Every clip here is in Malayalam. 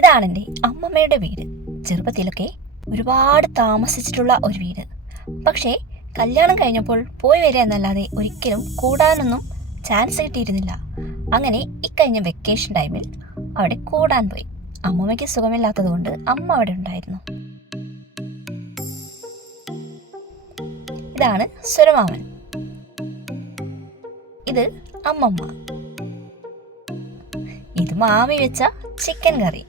ഇതാണ് എൻ്റെ അമ്മമ്മയുടെ വീട്. ചെറുപ്പത്തിലൊക്കെ ഒരുപാട് താമസിച്ചിട്ടുള്ള ഒരു വീട്. പക്ഷേ കല്യാണം കഴിഞ്ഞപ്പോൾ പോയി വരിക എന്നല്ലാതെ ഒരിക്കലും കൂടാനൊന്നും ചാൻസ് കിട്ടിയിരുന്നില്ല. അങ്ങനെ ഇക്കഴിഞ്ഞ വെക്കേഷൻ ടൈമിൽ അവിടെ കൂടാൻ പോയി. അമ്മമ്മയ്ക്ക് സുഖമില്ലാത്തത് കൊണ്ട് അമ്മ അവിടെ ഉണ്ടായിരുന്നു. ഇതാണ് സുരമാമൻ, ഇത് അമ്മമ്മ, ഇത് മാമി വെച്ച ചിക്കൻ കറി.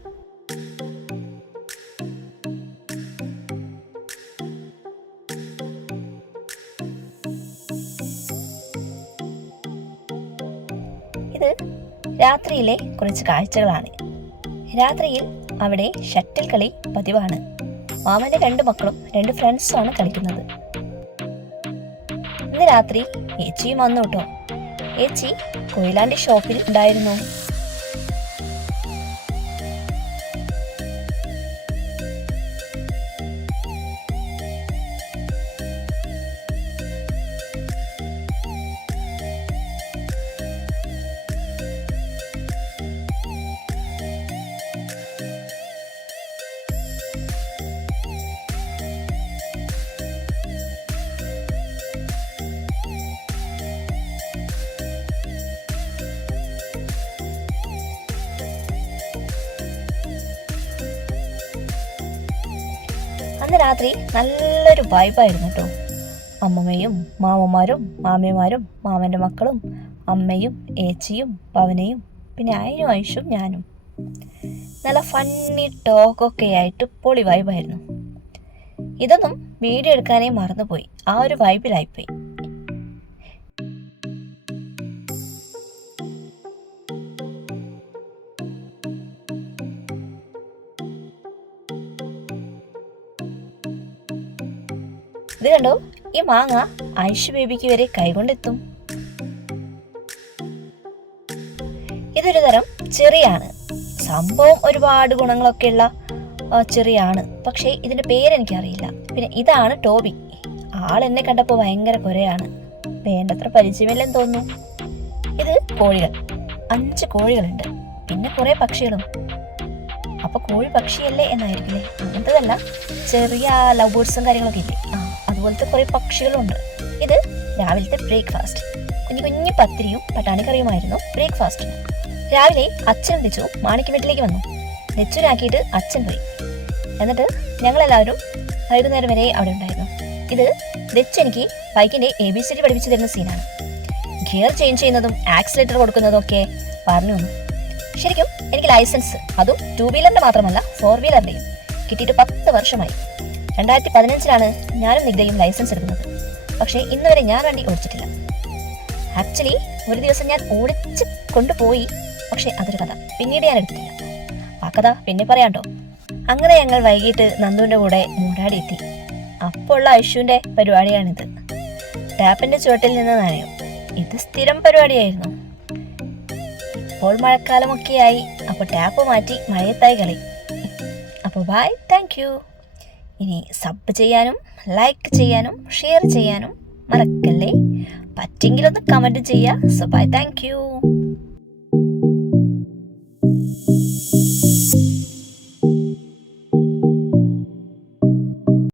ഇത് രാത്രിയിലെ കുറച്ച് കാഴ്ചകളാണ്. രാത്രിയിൽ അവിടെ ഷട്ടിൽ കളി പതിവാണ്. മാമന്റെ 2 മക്കളും 2 ഫ്രണ്ട്സുമാണ് കളിക്കുന്നത്. ഇന്ന് രാത്രി ഏച്ചിയും വന്നു കേട്ടോ. ഏച്ചി കൊയിലാണ്ടി ഷോപ്പിൽ ഉണ്ടായിരുന്നു. അന്ന് രാത്രി നല്ലൊരു വൈബായിരുന്നു കേട്ടോ. അമ്മമ്മയും മാമന്മാരും മാമിമാരും മാമൻ്റെ മക്കളും അമ്മയും ഏച്ചിയും പവനയും പിന്നെ അയനും ഐഷും ഞാനും നല്ല ഫണ്ണി ടോക്കൊക്കെ ആയിട്ട് പൊളി വൈബായിരുന്നു. ഇതൊന്നും വീഡിയോ എടുക്കാനേ മറന്നുപോയി. ആ ഒരു വൈബിലായിപ്പോയി. ഇത് കണ്ടോ, ഈ മാങ്ങ ഐഷു ബേബിക്ക് വരെ കൈകൊണ്ടെത്തും. ഇതൊരു തരം ചെറിയാണ്. സംഭവം ഒരുപാട് ഗുണങ്ങളൊക്കെയുള്ള ചെറിയാണ്, പക്ഷേ ഇതിന്റെ പേരെനിക്കറിയില്ല. പിന്നെ ഇതാണ് ടോബി. ആൾ എന്നെ കണ്ടപ്പോൾ ഭയങ്കര കുരയാണ്. വേണ്ടത്ര പരിചയമില്ലെന്ന് തോന്നുന്നു. ഇത് കോഴികൾ, 5 കോഴികളുണ്ട്. പിന്നെ കുറെ പക്ഷികളും. അപ്പൊ കോഴി പക്ഷിയല്ലേ എന്നായിരിക്കില്ലേ? അങ്ങനത്തതല്ല, ചെറിയ ലവ് ബേർഡ്സും കാര്യങ്ങളൊക്കെ ഇല്ലേ, അതുപോലത്തെ കുറെ പക്ഷികളുണ്ട്. ഇത് രാവിലത്തെ ബ്രേക്ക്ഫാസ്റ്റ്. കുഞ്ഞു പത്തിരിയും പട്ടാണിക്കറിയുമായിരുന്നു ബ്രേക്ക്ഫാസ്റ്റിന്. രാവിലെ അച്ഛനും ദിച്ചു മാണിക്ക് വീട്ടിലേക്ക് വന്നു. നെച്ചുനാക്കിയിട്ട് അച്ഛൻ പോയി. എന്നിട്ട് ഞങ്ങളെല്ലാവരും വൈകുന്നേരം വരെ അവിടെ ഉണ്ടായിരുന്നു. ഇത് ദച്ചു എനിക്ക് ബൈക്കിന്റെ ABCD പഠിപ്പിച്ചു തരുന്ന സീനാണ്. ഗിയർ ചേഞ്ച് ചെയ്യുന്നതും ആക്സിലേറ്റർ കൊടുക്കുന്നതും ഒക്കെ പറഞ്ഞു തന്നു. ശരിക്കും എനിക്ക് ലൈസൻസ്, അതും 2 വീലറിന്റെ മാത്രമല്ല 4 വീലറിന്റെയും കിട്ടിയിട്ട് 10 വർഷമായി. 2015 ഞാനും നിഗ്ധയും ലൈസൻസ് എടുക്കുന്നത്. പക്ഷേ ഇന്ന് വരെ ഞാൻ വണ്ടി ഓടിച്ചിട്ടില്ല. ആക്ച്വലി ഒരു ദിവസം ഞാൻ ഓടിച്ച് കൊണ്ടുപോയി, പക്ഷെ അതൊരു കഥ, പിന്നീട് ഞാൻ എടുത്തിട്ടില്ല. ആ കഥ പിന്നെ പറയാട്ടോ. അങ്ങനെ ഞങ്ങൾ വൈകിട്ട് നന്ദുവിൻ്റെ കൂടെ മൂടാടി എത്തി. അപ്പോൾ ഉള്ള ഐഷുവിൻ്റെ പരിപാടിയാണിത്. ടാപ്പിന്റെ ചുവട്ടിൽ നിന്ന് നനയും. ഇത് സ്ഥിരം പരിപാടിയായിരുന്നു. ഇപ്പോൾ മഴക്കാലമൊക്കെയായി, അപ്പോൾ ടാപ്പ് മാറ്റി മഴയത്തായി കളി. അപ്പോൾ ബൈ, താങ്ക് യു. ഇനി സബ് ചെയ്യാനും ലൈക്ക് ചെയ്യാനും ഷെയർ ചെയ്യാനും മറക്കല്ലേ. പറ്റെങ്കിലൊന്ന് കമൻറ്റ് ചെയ്യുക. So bye, thank U.